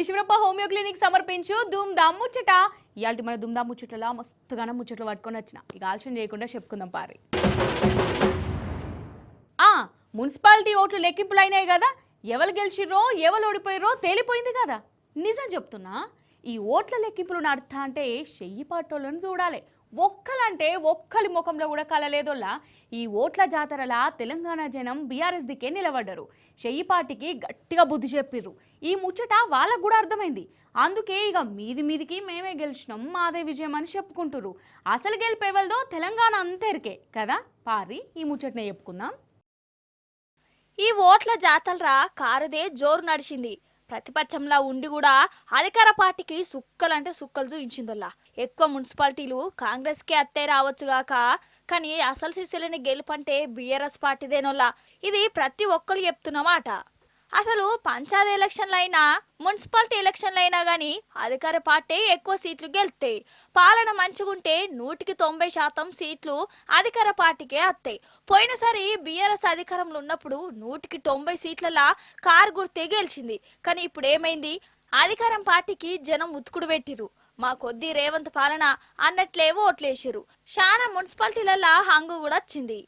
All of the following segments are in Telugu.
ఈశ్వరప్ప హోమియో క్లినిక్ సమర్పించు ధూమ్ ధామ్ ముచ్చట. ఇయాల్టి మన ధూమ్ ధామ్ ముచ్చట్ల మస్తుగానం ముచ్చట్లు పట్టుకొని వచ్చిన. ఇక ఆలస్యం చేయకుండా చెప్పుకుందాం పారి. మున్సిపాలిటీ ఓట్లు లెక్కింపులు అయినాయి కదా, ఎవరు గెలిచిర్రో ఎవరు ఓడిపోయారో తేలిపోయింది కదా. నిజం చెప్తున్నా, ఈ ఓట్ల లెక్కింపులు నడతా అంటే చెయ్యి పాటోళ్ళని చూడాలి. ఒక్కలంటే ఒక్కలి ముఖంలో కూడా కలలేదోల్లా ఈ ఓట్ల జాతరలా తెలంగాణ జనం బీఆర్ఎస్ దిక్కే నిలబడ్డారు. చెయ్యి పార్టీకి గట్టిగా బుద్ధి చెప్పిర్రు. ఈ ముచ్చట వాళ్ళకు కూడా అర్థమైంది. అందుకే ఇక మీదికి మేమే గెలిచినాం, మాదే విజయం అని చెప్పుకుంటుర్రు. అసలు గెలిపేవాళ్ళదో తెలంగాణ అంతేరికే కదా. పారి ఈ ముచ్చటనే చెప్పుకుందాం. ఈ ఓట్ల జాతరరా కారుదే జోరు నడిచింది. ప్రతిపక్షంలా ఉండి కూడా అధికార పార్టీకి సుక్కలంటే సుక్కలు చూయించిందల్లా. ఎక్కువ మున్సిపాలిటీలు కాంగ్రెస్కే అత్తే రావచ్చుగాక, కానీ అసలు సిసిలని గెలుపంటే బీఆర్ఎస్ పార్టీదేనోల్లా. ఇది ప్రతి ఒక్కరు చెప్తున్నమాట. అసలు పంచాయతీ ఎలక్షన్లైనా మున్సిపాలిటీ ఎలక్షన్లైనా కానీ అధికార పార్టీ ఎక్కువ సీట్లు గెలుస్తాయి. పాలన మంచిగుంటే 190% సీట్లు అధికార పార్టీకే వస్తాయి. పోయినసారి బీఆర్ఎస్ అధికారంలో ఉన్నప్పుడు 190 సీట్లలా కారు గుర్తే గెలిచింది. కానీ ఇప్పుడు ఏమైంది, అధికారం పార్టీకి జనం ఉతుకుడు పెట్టిరు. మా కొద్ది రేవంత్ పాలన అన్నట్లేవో ఓట్లేసిరు. చాలా మున్సిపాలిటీలలా హంగు కూడా వచ్చింది.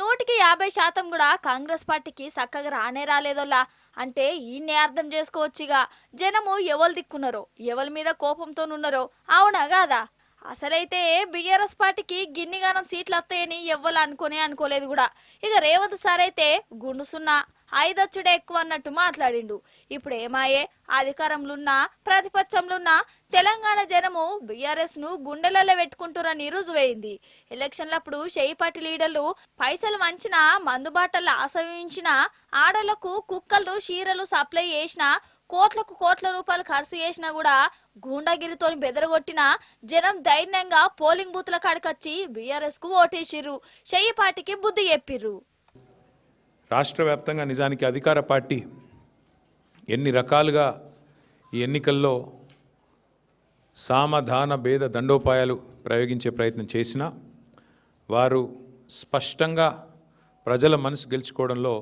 నూటికి 50% కూడా కాంగ్రెస్ పార్టీకి చక్కగా రానే రాలేదోలా. అంటే ఈయన్నే అర్థం చేసుకోవచ్చుగా జనము ఎవరు దిక్కున్నారో, ఎవరి మీద కోపంతోనున్నారో. అవునా కాదా? అసలైతే బీఆర్ఎస్ పార్టీకి గిన్నిగానం సీట్లు వస్తాయని ఎవ్వరు అనుకోలేదు కూడా. ఇక రేవంత్ సార్ అయితే గుండుసున్నా 5 వచ్చుడే ఎక్కువ అన్నట్టు మాట్లాడిండు. ఇప్పుడు ఏమాయే, అధికారంలోన్నా ప్రతిపక్షంలోన్నా తెలంగాణ జనము బీఆర్ఎస్ ను గుండెలలో పెట్టుకుంటురని రుజువైంది. ఎలక్షన్లప్పుడు షెయి పార్టీ లీడర్లు పైసలు వంచిన, మందుబాటలు ఆశ్రయించిన, ఆడోళ్లకు కుక్కలు చీరలు సప్లై చేసిన, కోట్ల రూపాయలు ఖర్చు చేసినా కూడా గూండాగిరితో బెదరగొట్టిన జనం ధైర్యంగా పోలింగ్ బూత్ల కాడికొచ్చి బీఆర్ఎస్ కు ఓటేసిర్రు. షెయి పార్టీకి బుద్ధి చెప్పిర్రు. రాష్ట్ర వ్యాప్తంగా నిజానికి అధికార పార్టీ ఎన్ని రకాలుగా ఈ ఎన్నికల్లో సామధాన భేద దండోపాయాలు ప్రయోగించే ప్రయత్నం చేసినా వారు స్పష్టంగా ప్రజల మనసు గెలుచుకోవడంలో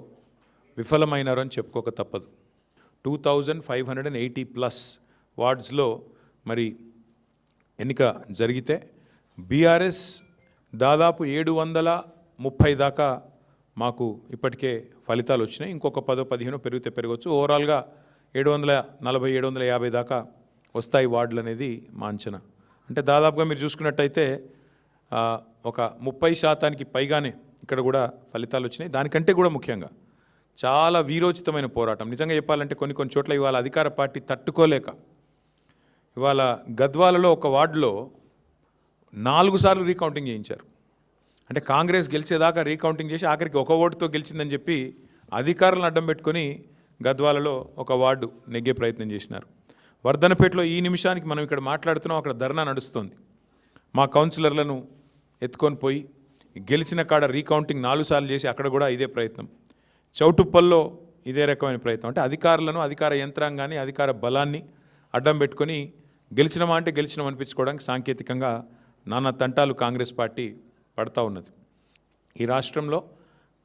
విఫలమైనారని చెప్పుకోక తప్పదు. 2580+ వార్డ్స్లో మరి ఎన్నిక జరిగితే బీఆర్ఎస్ దాదాపు 730 దాకా మాకు ఇప్పటికే ఫలితాలు వచ్చినాయి. ఇంకొక 10-15 పెరిగితే పెరగవచ్చు. ఓవరాల్గా 740-750 దాకా వస్తాయి వార్డులు అనేది మా అంచనా. అంటే దాదాపుగా మీరు చూసుకున్నట్టయితే ఒక 30% పైగానే ఇక్కడ కూడా ఫలితాలు వచ్చినాయి. దానికంటే కూడా ముఖ్యంగా చాలా వీరోచితమైన పోరాటం. నిజంగా చెప్పాలంటే కొన్ని చోట్ల ఇవాళ అధికార పార్టీ తట్టుకోలేక ఇవాళ గద్వాలలో ఒక వార్డులో 4 సార్లు రీకౌంటింగ్ చేయించారు. అంటే కాంగ్రెస్ గెలిచేదాకా రీకౌంటింగ్ చేసి ఆఖరికి ఒక ఓటుతో గెలిచిందని చెప్పి అధికారులను అడ్డం పెట్టుకొని గద్వాలలో ఒక వార్డు నెగ్గే ప్రయత్నం చేసినారు. వర్ధనపేటలో ఈ నిమిషానికి మనం ఇక్కడ మాట్లాడుతున్నాం, అక్కడ ధర్నా నడుస్తుంది. మా కౌన్సిలర్లను ఎత్తుకొని పోయి గెలిచిన కాడ రీకౌంటింగ్ 4 సార్లు చేసి అక్కడ కూడా ఇదే ప్రయత్నం. చౌటుప్పల్లో ఇదే రకమైన ప్రయత్నం. అంటే అధికారులను, అధికార యంత్రాంగాన్ని, అధికార బలాన్ని అడ్డం పెట్టుకొని గెలిచినమా అంటే గెలిచినాం అనిపించుకోవడానికి సాంకేతికంగా నానా తంటాలు కాంగ్రెస్ పార్టీ పడతా ఉన్నది. ఈ రాష్ట్రంలో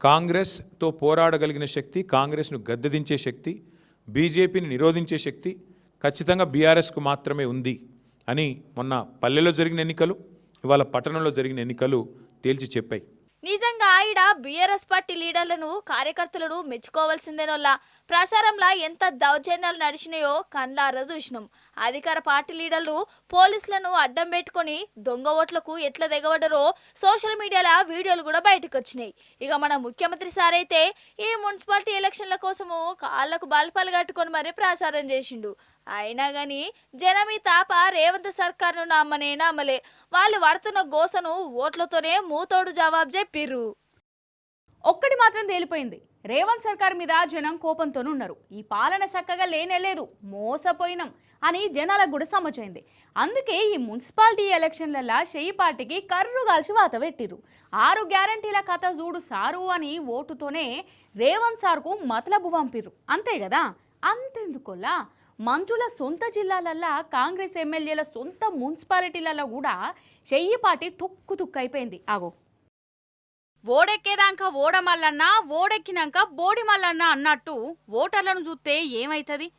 కాంగ్రెస్తో పోరాడగలిగిన శక్తి, కాంగ్రెస్ను గద్దెదించే శక్తి, బీజేపీని నిరోధించే శక్తి ఖచ్చితంగా బీఆర్ఎస్కు మాత్రమే ఉంది అని మొన్న పల్లెలో జరిగిన ఎన్నికలు, ఇవాళ పట్టణంలో జరిగిన ఎన్నికలు తేల్చి చెప్పాయి. నిజంగా ఈడ బీఆర్ఎస్ పార్టీ లీడర్లను, కార్యకర్తలను మెచ్చుకోవాల్సిందేనోల్లా. ప్రచారంలో ఎంత దౌర్జన్యాలు నడిచినాయో కళ్ళారా చూసినాం. అధికార పార్టీ లీడర్లు పోలీసులను అడ్డం పెట్టుకొని దొంగ ఓట్లకు ఎట్లా దిగబడ్డారో సోషల్ మీడియాలో వీడియోలు కూడా బయటకు వచ్చినాయి. ఇక మన ముఖ్యమంత్రి సార్ అయితే ఈ మున్సిపాలిటీ ఎలక్షన్ల కోసము కాళ్ళకు బల్పాలు కట్టుకొని మరీ ప్రచారం చేసిండు. అయినా గాని జనమీ తాప రేవంత్ సర్కార్ను నమ్మలే. వాళ్ళు పడుతున్న గోసను ఓట్లతోనే మూతోడు జవాబు చెప్పిర్రు. ఒక్కటి మాత్రం తేలిపోయింది, రేవంత్ సర్కార్ మీద జనం కోపంతోనున్నారు. ఈ పాలన చక్కగా లేనేలేదు, మోసపోయినాం అని జనాలకు కూడా సమజైంది. అందుకే ఈ మున్సిపాలిటీ ఎలక్షన్లలా షెయ్యి పార్టీకి కర్రు కాల్చి వాత పెట్టిర్రు. 6 గ్యారంటీల కథ చూడు సారు అని ఓటుతోనే రేవంత్ సార్కు మతలబు పంపిర్రు. అంతే కదా, అంతెందుకోలా మంత్రుల సొంత జిల్లాలల్లా కాంగ్రెస్ ఎమ్మెల్యేల సొంత మున్సిపాలిటీలలో కూడా షెయ్యి పార్టీ తుక్కు అయిపోయింది. ఆగో, ఓడెక్కేదాకా ఓడమల్లన్నా, ఓడెక్కినాక బోడి మల్లన్నా అన్నట్టు ఓటర్లను చూస్తే ఏమైతుంది?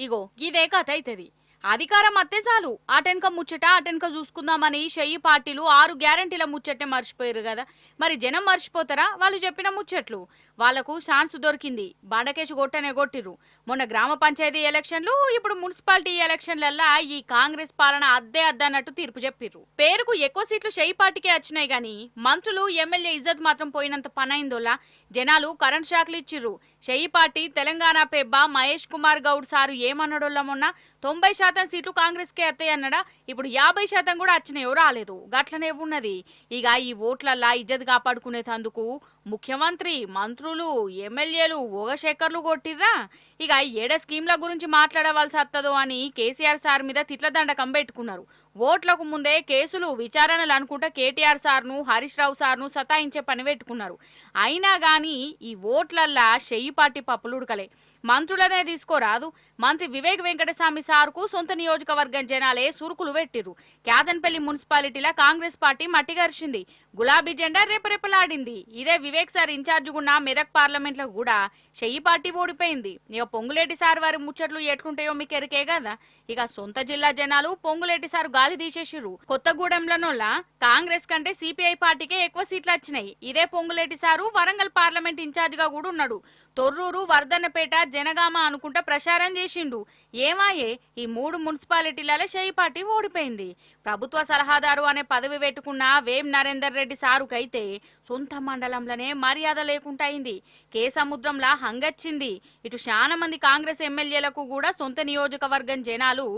ఇగో ఇదే కథ అవుతుంది. అధికారం అత్తే చాలు అటెన్క ముచ్చట అటెన్క చూసుకుందామని షెయ్యి పార్టీలు 6 గ్యారంటీల ముచ్చట్టే మర్చిపోయారు కదా. మరి జనం మర్చిపోతారా వాళ్ళు చెప్పిన ముచ్చట్లు? వాళ్లకు ఛాన్స్ దొరికింది, బండకేసి కొట్టనే కొట్టిర్రు. మొన్న గ్రామ పంచాయతీ ఎలక్షన్లు, ఇప్పుడు మున్సిపాలిటీ ఎలక్షన్లల్లా ఈ కాంగ్రెస్ పాలన అద్దన్నట్టు తీర్పు చెప్పిర్రు. పేరుకు ఎక్కువ సీట్లు షెయ్యి పార్టీకే వచ్చినాయి గాని మంత్రులు ఎమ్మెల్యే ఇజ్జత్ మాత్రం పోయినంత పనైందోలా జనాలు కరెంట్ షాక్లు ఇచ్చిర్రు. షెయ్యి పార్టీ తెలంగాణ పెబ్బ మహేష్ కుమార్ గౌడ్ సారు ఏమన్నాడోళ్ళ మొన్న 90% సీట్లు కాంగ్రెస్ కే అత్తయ్య అన్నాడా, ఇప్పుడు 50% కూడా వచ్చినాయో రాలేదు, గట్లనే ఉన్నది. ఇక ఈ ఓట్లల్లా ఇజ్జత్ కాపాడుకునేందుకు ముఖ్యమంత్రి, మంత్రులు, ఎమ్మెల్యేలు ఓగశేఖర్లు కొట్టిర్రా. ఇక ఏడ స్కీమ్ల గురించి మాట్లాడవలసి వస్తుందో అని కేసీఆర్ సార్ మీద తిట్ల దండకం పెట్టుకున్నారు. ఓట్లకు ముందే కేసులు విచారణలు అనుకుంటా కేటీఆర్ సార్ను, హరీష్ రావు సార్ను సతాయించే పని పెట్టుకున్నారు. అయినా గానీ ఈ ఓట్లల్లా షెయ్యి పార్టీ పప్పులుడకలే. మంత్రులనే తీసుకోరాదు, మంత్రి వివేక్ వెంకటస్వామి సార్కు సొంత నియోజకవర్గం జనాలే సురుకులు పెట్టిర్రు. క్యాదన్పల్లి మున్సిపాలిటీలో కాంగ్రెస్ పార్టీ మట్టిగరిచింది, గులాబీ జెండా రేపరేపలాడింది. ఇదే వివేక్ సార్ ఇన్ఛార్జిగున్న మెదక్ పార్లమెంట్ లో కూడా షెయ్యి పార్టీ ఓడిపోయింది. ఇక పొంగులేటి సార్ వారి ముచ్చట్లు ఎట్లుంటాయో మీకు ఎరికే కదా. ఇక సొంత జిల్లా జనాలు పొంగులేటి సార్ గాలి తీసేసిర్రు. కొత్తగూడెంలోనోళ్ళ కాంగ్రెస్ కంటే సిపిఐ పార్టీకే ఎక్కువ సీట్లు వచ్చినాయి. ఇదే Ponguleti sir Warangal parliament incharge గా కూడా ఉన్నాడు. తొర్రూరు, వర్ధన్నపేట, జనగామ అనుకుంటా ప్రచారం చేసిండు. ఏమాయే ఈ 3 మున్సిపాలిటీలలో షెయ్యి పార్టీ ఓడిపోయింది. ప్రభుత్వ సలహాదారు అనే పదవి పెట్టుకున్న వేం నరేందర్ రెడ్డి సారుకైతే సొంత మండలంలోనే మర్యాద లేకుండా అయింది. కేసముద్రంలా హంగచ్చింది. ఇటు చాలా మంది కాంగ్రెస్ ఎమ్మెల్యేలకు కూడా సొంత నియోజకవర్గం జనాలు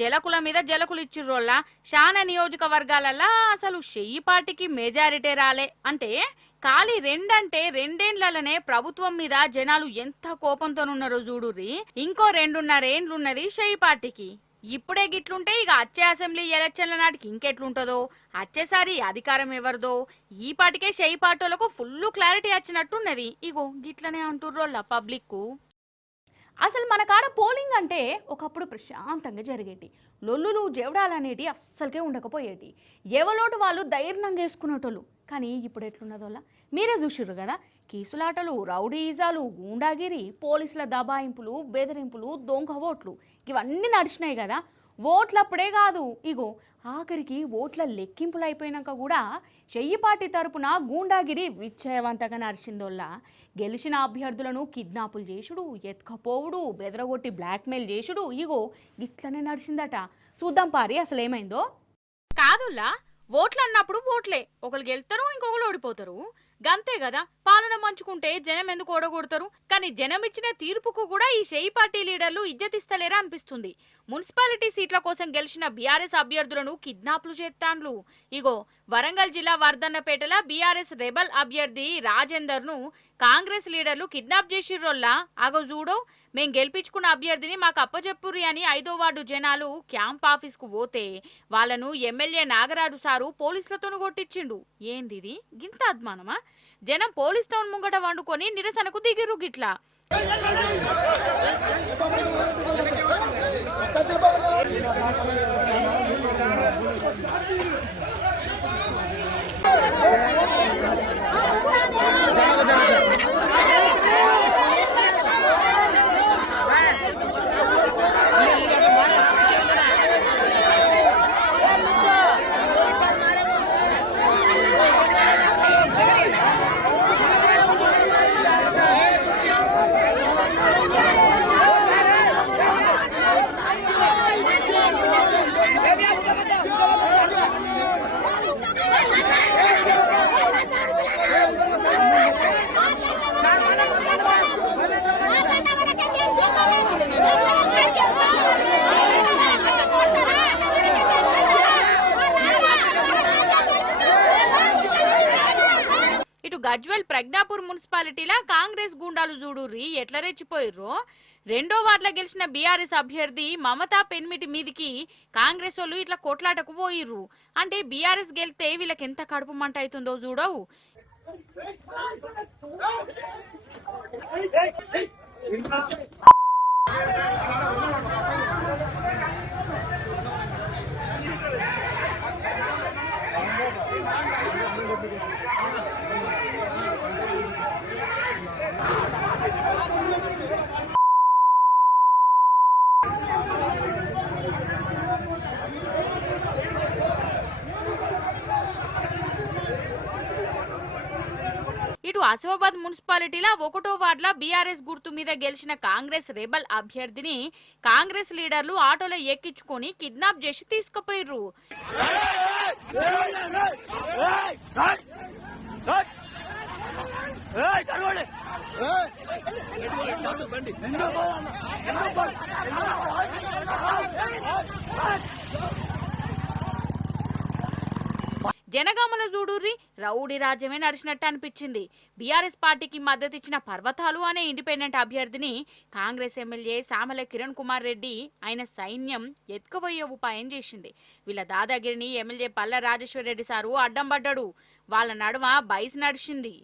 జలకుల మీద జలకులు ఇచ్చిర్రోళ్ళ చాలా నియోజకవర్గాలల్లా అసలు షెయ్యి పార్టీకి మెజారిటీ రాలే. అంటే ఖాళీ 2 అంటే 2 ఏండ్లనే ప్రభుత్వం మీద జనాలు ఎంత కోపంతోనున్నారో చూడుర్రి. ఇంకో 2.5 ఏండ్లున్నది షెయ్యి పార్టీకి. ఇప్పుడే గిట్లుంటే ఇక వచ్చే అసెంబ్లీ ఎలక్షన్ల నాటికి ఇంకెట్లుంటుందో, వచ్చేసారి అధికారం ఎవరిదో. ఈ పార్టీకే షెయ్యి పార్టీలకు ఫుల్ క్లారిటీ వచ్చినట్టున్నది. ఇగో గిట్లనే అంటుర్రోళ్ళ పబ్లిక్. అసలు మన కాడ పోలింగ్ అంటే ఒకప్పుడు ప్రశాంతంగా జరిగేటి, లొల్లులు జేవడాలనేటి అస్సలకే ఉండకపోయేటి. ఎవలోటు వాళ్ళు ధైర్యంగా వేసుకునేటోళ్ళు. కానీ ఇప్పుడు ఎట్లున్నదోలా మీరే చూసిర్రు కదా. కీసులాటలు, రౌడీజాలు, గూండాగిరి, పోలీసుల దబాయింపులు, బెదిరింపులు, దొంగ ఓట్లు ఇవన్నీ నడిచినాయి కదా. ఓట్లప్పుడే కాదు, ఇగో ఆఖరికి ఓట్ల లెక్కింపులు అయిపోయినాక కూడా షెయ్యి పార్టీ తరపున గూండాగిరి విజయవంతంగా నడిచిందోల్లా. గెలిచిన అభ్యర్థులను కిడ్నాపులు చేసుడు, ఎత్తుకపోవుడు, బెదరగొట్టి బ్లాక్మెయిల్ చేసుడు, ఇగో ఇట్లనే నడిచిందట. చూద్దాం పారి అసలు ఏమైందో. కాదుల్లా, ఓట్లు అన్నప్పుడు ఓట్లే, ఒకరు గెలుతారు, ఇంకొకరు ఓడిపోతారు, గంతే కదా. పాలన మంచుకుంటే జనం ఎందుకు ఓడగొడతారు? కానీ జనం ఇచ్చిన తీర్పుకు కూడా ఈ షెయ్యి పార్టీ లీడర్లు ఇజ్జతిస్తలేరా అనిపిస్తుంది. మున్సిపాలిటీ సీట్ల కోసం గెలిచిన బీఆర్ఎస్ అభ్యర్థులను కిడ్నాప్లు చేస్తాండ్లు. ఇగో వరంగల్ జిల్లా వర్ధన్నపేటల బీఆర్ఎస్ రెబల్ అభ్యర్థి రాజేందర్ ను కాంగ్రెస్ లీడర్లు కిడ్నాప్ చేసిర్రోల్లా. అగో చూడో, మేం గెలిపించుకున్న అభ్యర్థిని మాకు అప్పచెప్పుర్రి అని 5వ వార్డు జనాలు క్యాంప్ ఆఫీస్ కు పోతే వాళ్ళను ఎమ్మెల్యే నాగరాజు సారు పోలీసులతోనూ కొట్టించిండు. ఏందిది గింత అద్మానమా? జనం పోలీస్ టౌన్ ముంగట వండుకొని నిరసనకు దిగిర్రు గిట్లా. గజ్వెల్ ప్రజ్ఞాపూర్ మున్సిపాలిటీలా కాంగ్రెస్ గుండాలు చూడుర్రి ఎట్లా రెచ్చిపోయిర్రో. రెండో వార్డులో గెలిచిన బీఆర్ఎస్ అభ్యర్థి మమతా పెన్మిటి మీదికి కాంగ్రెస్ వాళ్ళు ఇట్లా కొట్లాటకు పోయిర్రు. అంటే బీఆర్ఎస్ గెలితే వీళ్ళకి ఎంత కడుపు మంట అవుతుందో చూడవు. ఇటు ఆసిఫాబాద్ మున్సిపాలిటీలో 1వ వార్డులో బీఆర్ఎస్ గుర్తు మీద గెలిచిన కాంగ్రెస్ రెబల్ అభ్యర్థిని కాంగ్రెస్ లీడర్లు ఆటోలో ఎక్కించుకొని కిడ్నాప్ చేసి తీసుకుపోయిర్రు. జనగామల చూడూరి రౌడీ రాజ్యమే నడిచినట్టు అనిపించింది. బీఆర్ఎస్ పార్టీకి మద్దతు ఇచ్చిన పర్వతాలు అనే ఇండిపెండెంట్ అభ్యర్థిని కాంగ్రెస్ ఎమ్మెల్యే సామల కిరణ్ కుమార్ రెడ్డి ఆయన సైన్యం ఎత్తుకుపోయే ఉపాయం చేసింది. వీళ్ళ దాదాగిరిని ఎమ్మెల్యే పల్ల రాజేశ్వర రెడ్డి సారు అడ్డం పడ్డాడు. వాళ్ళ నడుమ బైస్ నడిచింది.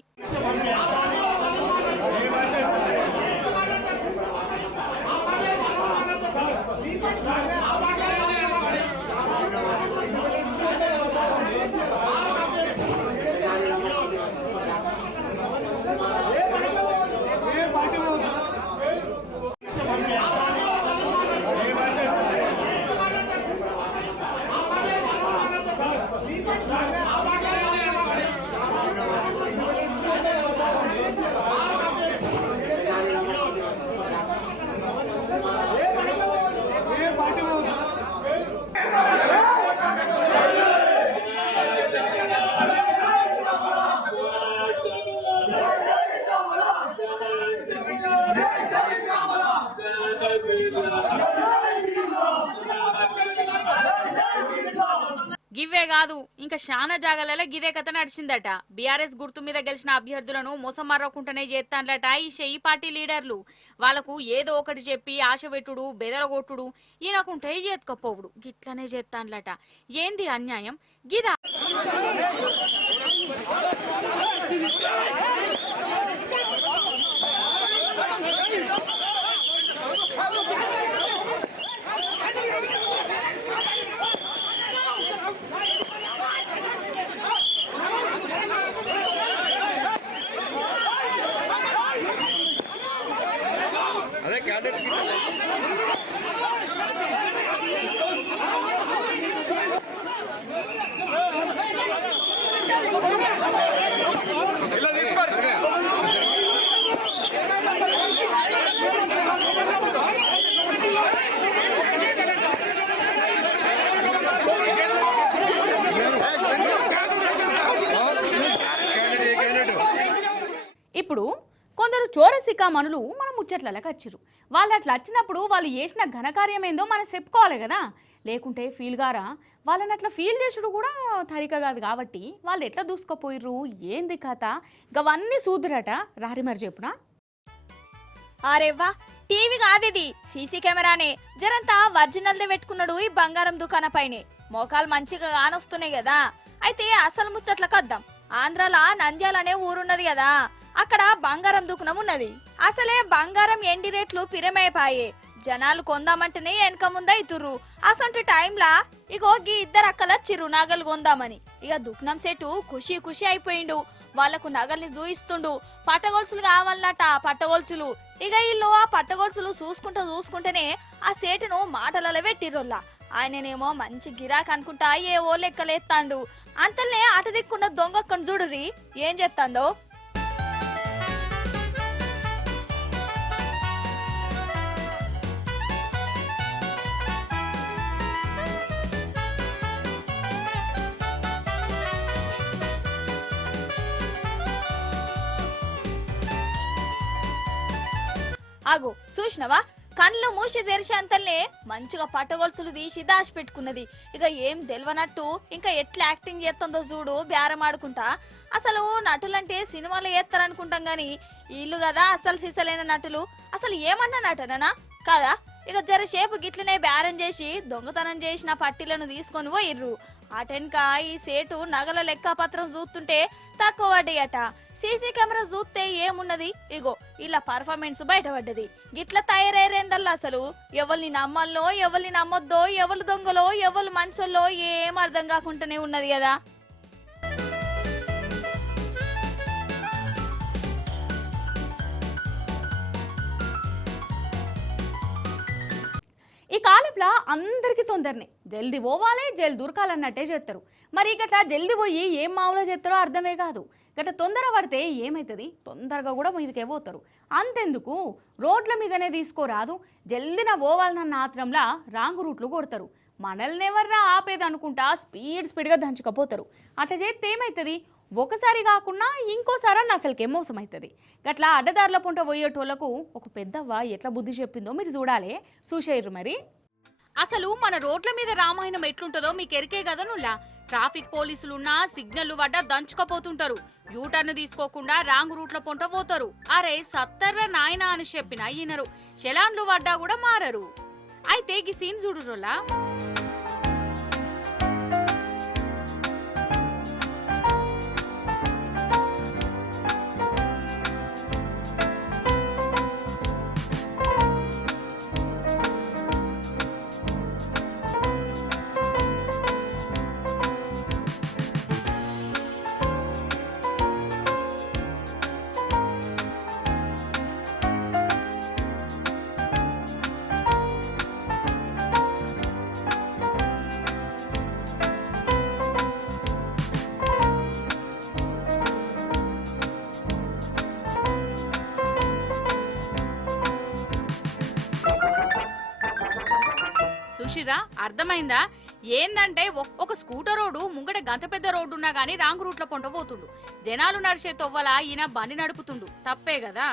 గివ్వే కాదు ఇంకా శానా జాగాలలో గిదే కథ నడిచిందట. బీఆర్ఎస్ గుర్తు మీద గెలిచిన అభ్యర్థులను మోసం మర్రకుంటనే చేస్తాన్లట ఈ షెయి పార్టీ లీడర్లు. వాళ్లకు ఏదో ఒకటి చెప్పి ఆశ పెట్టుడు, బెదరగొట్టుడు, ఈయనకుంటే ఎత్తుకపోవుడు గిట్లనే చేస్తాన్లట. ఏంది అన్యాయం గిదా? ఇప్పుడు కొందరు చోరసికా మనులు మన ముచ్చట్లకి వచ్చిర్రు. వాళ్ళు అట్లా వచ్చినప్పుడు వాళ్ళు చేసిన ఘనకార్యం ఏందో మనం చెప్పుకోవాలి కదా. లేకుంటే ఫీల్ గారా వాళ్ళని అట్లా ఫీల్ చేసుడు కూడా తరిక కాదు. కాబట్టి వాళ్ళు ఎట్లా దూసుకుపోయిర్రు, ఏంది కథ, గవన్నీ చూద్దురట. రారి మరి చెప్పునా? అరేవ్వా, టీవీ కాదిది, సీసీ కెమెరానే. జరంతా ఒరిజినల్దే పెట్టుకున్నాడు ఈ బంగారం దుకాణపైనే. మోకాలు మంచిగా కానొస్తున్నాయి కదా. అయితే అసలు ముచ్చట్లకు వద్దాం. ఆంధ్రాల నంద్యాల అనే ఊరున్నది కదా, అక్కడ బంగారం దుకాణం ఉన్నది. అసలే బంగారం ఎండి రేట్లు పిరమైపాయే. జనాలు కొందామంటేనే వెనక ముందైతుర్రు. అసంటి టైంలా ఇగో గీ ఇద్దరు అక్కలచ్చిర్రు నగలు కొందామని. ఇక దుకాణం సెటు ఖుషి ఖుషి అయిపోయిండు. వాళ్లకు నగల్ని చూయిస్తుండు. పట్టగొలుసులు కావాలన్నట, పట్టగొలుసులు. ఇక వీళ్ళు ఆ పట్టగొలుసులు చూసుకుంటేనే ఆ సేటును మాటలలో పెట్టిర్రోల్లా. ఆయననేమో మంచి గిరాక్ అనుకుంటా ఏవో లెక్కలేస్తాండు. అంతలే అట దిక్కున్న దొంగక్కను చూడుర్రి ఏం చేస్తాందో. ఆగు చూసినవా, కళ్ళు మూసి తెరిచేంతల్నే మంచిగా పట్టగొలుసులు తీసి దాచిపెట్టుకున్నది. ఇక ఏం తెలియనట్టు ఇంకా ఎట్లా యాక్టింగ్ చేస్తుందో చూడు బేరం ఆడుకుంటా. అసలు నటులంటే సినిమాలు చేస్తారనుకుంటాం గాని వీళ్ళు కదా అసలు సిసలైన నటులు. అసలు ఏమన్నా నటననా కాదా? ఇక జరసేపు గిట్లనే బేరం చేసి దొంగతనం చేసిన పట్టీలను తీసుకొని పోయిర్రు. అటెన్క ఈ సేటు నగల లెక్కపత్రం చూస్తుంటే తక్కువ పడ్డాయట. సీసీ కెమెరా చూస్తే ఏమున్నది, ఇగో ఇలా పర్ఫార్మెన్స్ బయటపడ్డది. గిట్ల తయారైరేందల్లా అసలు ఎవరిని నమ్మల్లో ఎవరిని నమ్మొద్దో, ఎవరు దొంగలో ఎవరు మంచోల్లో ఏం అర్థం కాకుండానే ఉన్నది కదా. ఈ కాలంలో అందరికీ తొందరనే జల్దీ పోవాలి జల్ది దొరకాలన్నట్టే చేస్తారు. మరి గట్లా జల్దీ పోయి ఏం మామూలు చేస్తారో అర్థమే కాదు. గట్లా తొందర పడితే ఏమవుతుంది, తొందరగా కూడా మీదకే పోతారు. అంతెందుకు రోడ్ల మీదనే తీసుకోరాదు, జల్దిన పోవాలన్న ఆత్రంలా రాంగ్ రూట్లు కొడతారు. మనల్ని ఎవర్రా ఆపేది అనుకుంటా స్పీడ్గా దంచుకపోతారు. అట్లా చేస్తే ఏమవుతుంది, ఒకసారి కాకుండా ఇంకోసారి అన్న అసలుకే మోసం అవుతుంది. గట్లా అడ్డదారుల పొంట పోయేటోళ్లకు ఒక పెద్దవ్వ ఎట్లా బుద్ధి చెప్పిందో మీరు చూడాలి, చూసేయరు. మరి అసలు మన రోడ్ల మీద రామాయణం ఎట్లుంటుందో మీకు ఎరికే కదా. నువ్వులా ట్రాఫిక్ పోలీసులున్నా సిగ్నల్ వడ్డ దంచుకపోతుంటారు. యూటర్న్ తీసుకోకుండా రాంగ్ రూట్ల పొంట పోతారు. అరే సత్తర్ర నాయనా అని చెప్పినా ఈయనరు, చలాన్లు వడ్డా కూడా మారరు. అయితే ఈ సీన్ చూడురోలా. సుషిరా అర్థమైందా? ఏందంటే ఒక స్కూటర్ రోడ్డు ముంగట గంత పెద్ద రోడ్డు ఉన్నా గానీ రాంగ్ రూట్ల పొంట పోతుండు. జనాలు నడిచే తొవ్వల ఈయన బండి నడుపుతుండు, తప్పే కదా.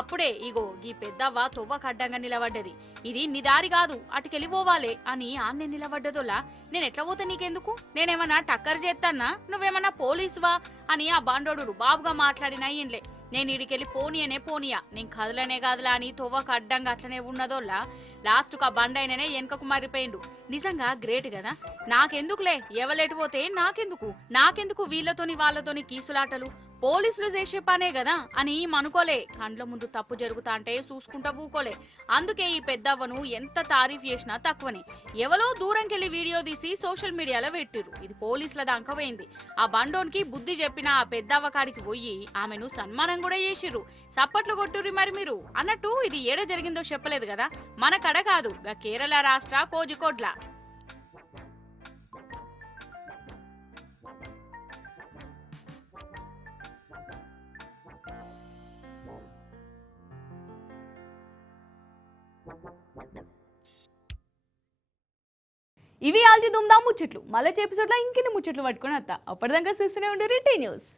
అప్పుడే ఇగో ఈ పెద్దవ్వ తొవ్వ కడ్డంగా నిలబడ్డది. ఇది నీ దారి కాదు, అటుకెళ్ళి పోవాలే అని ఆన్నే నిలబడ్డదోలా. నేను ఎట్లా పోతే నీకెందుకు, నేనేమన్నా టక్కర్ చేస్తానా, నువ్వేమన్నా పోలీసువా అని ఆ బండోడు బాబుగా మాట్లాడినా ఏంలే. నేను ఇడికెళ్ళి పోనీయా, నేను కదలనే కాదులా అని తొవ్వకు అడ్డంగా అట్లనే ఉన్నదోల్లా. లాస్ట్కు ఆ బండైననే వెనకకు మారిపోయిండు. నిజంగా గ్రేట్ కదా. నాకెందుకులే, ఎవలెటు పోతే నాకెందుకు వీళ్ళతోని వాళ్ళతోని కీసులాటలు, పోలీసులు చేసే పనే కదా అని అనుకోలే. కండ్ల ముందు తప్పు జరుగుతా అంటే చూసుకుంటా ఊకోలే. అందుకే ఈ పెద్దవ్వను ఎంత తారీఫ్ చేసినా తక్కువనే. ఎవరో దూరంకెళ్ళి వీడియో తీసి సోషల్ మీడియాలో పెట్టిర్రు. ఇది పోలీసుల దాకా పోయింది. ఆ బండోన్కి బుద్ధి చెప్పిన ఆ పెద్దవ్వ కాడికి పోయి ఆమెను సన్మానం కూడా చేసిర్రు. సప్పట్లు కొట్టుర్రి. మరి మీరు అన్నట్టు ఇది ఏడ జరిగిందో చెప్పలేదు కదా, మన కడ కాదు, కేరళ రాష్ట్ర కోజికోడ్ల. ఇవి ఆల్టి దుమ్దాం ముచ్చట్లు. మళ్ళీ ఎపిసోడ్లో ఇంకెన్ని ముచ్చట్లు పట్టుకుని వస్తా. అప్పటిదాకా చూస్తూనే ఉండే టీ న్యూస్.